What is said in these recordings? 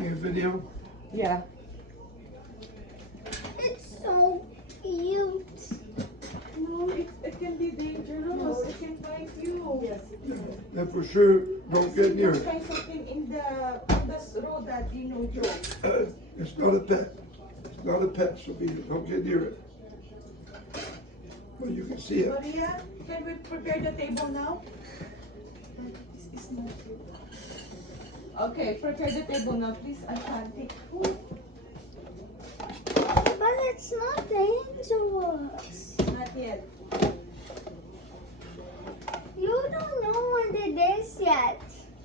Making a video? Yeah. It's so cute. No, it can be dangerous. It can bite you. Yes. Then for sure, don't get near Don't it. try something in the road, Daddy. No joke. It's not a pet. It's not a pet, Sophia. Don't get near it. But you can see it. Maria, can we prepare the table now? This is not good. Okay, prepare the table now, please. I can't take food. But it's not dangerous. Not yet. You don't know what it is yet.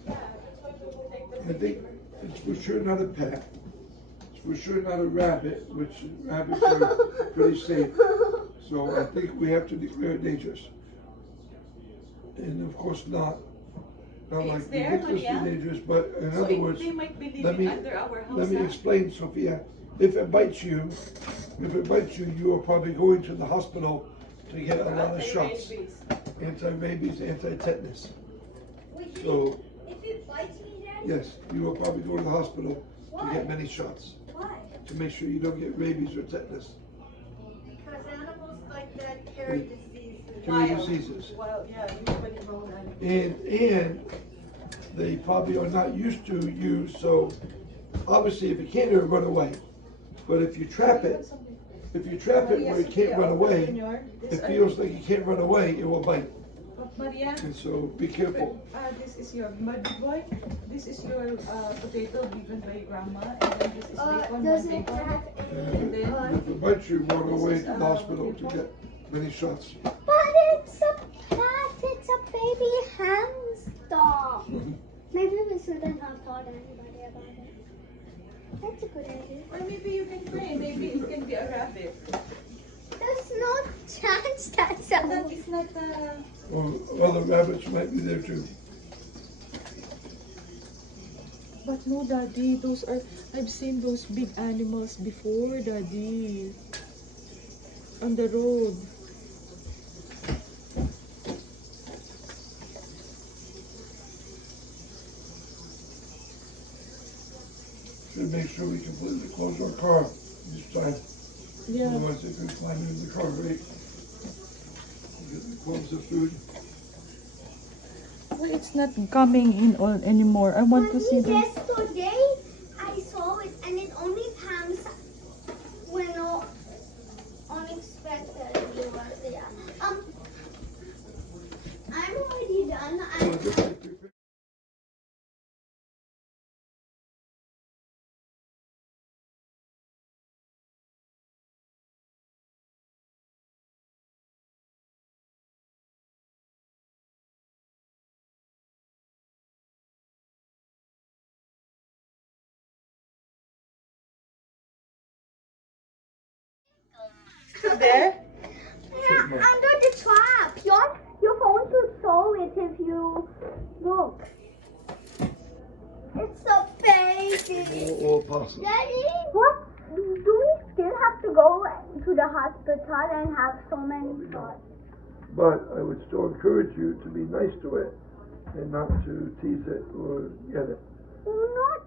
I think it's for sure not a pet. It's for sure not a rabbit, which rabbits are pretty safe. So I think we have to declare it dangerous. And of course not like there, ridiculously Maria. dangerous, but in So other words, they might be let living me under our house. let me explain, Sophia. If it bites you, you are probably going to the hospital to get a lot of shots. Anti-rabies, anti-tetanus. So, If it bites me, Daddy? yes, you will probably go to the hospital to get many shots Why? to make sure you don't get rabies or tetanus. Because animals like that carry diseases. Carry diseases. Well, yeah, usually grown animals. And they probably are not used to you, so obviously if it can't, it'll run away. But if you trap it where it can't run away, it feels like it can't run away, it will bite. Maria, And so be careful. this is your muddy boy. This is your potato given by grandma, and then this is bacon. Does one it bacon. have And if it bites you, run away to the hospital to get many shots. But it's a pet. It's a baby hamster. Maybe we shouldn't have told anybody about it. That's a good idea. Or maybe you can pray. Maybe it can be a rabbit. There's no chance that's a That is not Or other rabbits might be there too. But no, Daddy. Those are. I've seen those big animals before, Daddy. On the road. Should make sure we completely close our car this time. Yeah. Otherwise they could climb into the car, right? Close the food. Why it's not coming in all anymore? I want to see the. Yesterday I saw it and it only comes when unexpectedly was there. I'm already done. There? Yeah, under the trap. Your phone should show it if you look. It's a baby. All possible. Daddy, what? Do we still have to go to the hospital and have so many shots? But I would still encourage you to be nice to it and not to tease it or get it. We're not